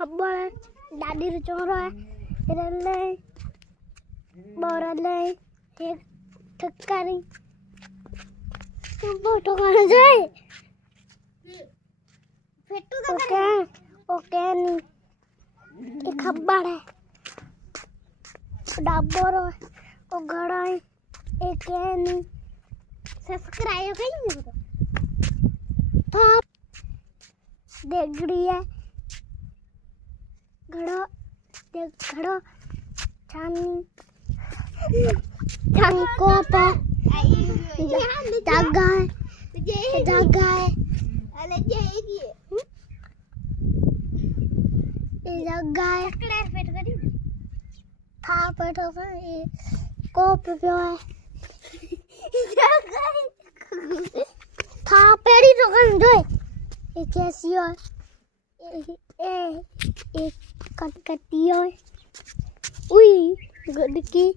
खबर है दादी रो चोरो है रले बोरले एक ठक्कारी फोटो खाने जाए फेटू तो ओके ओके नी ये खबर है डाबोरो ओ घड़ा है एक है नी सब्सक्राइब करेंगे तो top देगड़ी है घड़ा घड़ा चांदी चांदी कोप है धागा है धागा है था पेटो ये कोप पियो है था पेड़ी तो कन दो ये कैसी है एक कटकटी है उई गडकी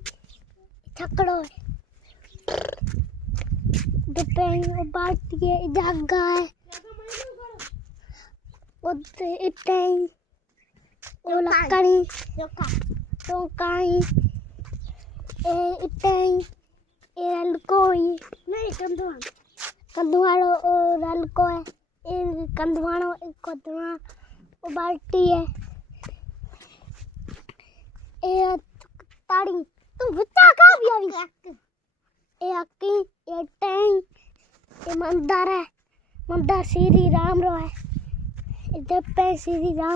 छकड़ो है दुपहर में बाटी है धागा है उधर इटाई वो लकड़ी तो काई इटाई ये अलकोई नहीं कंधुआड़ो और अलको है ये कंधुआड़ो एक कंधुआ वो बाल्टी है ये ताड़ी तुम बच्चा कहाँ भी अभी ये अक्की ये टैंग ये मंदार है मंदार श्री राम रो है इधर पे श्री राम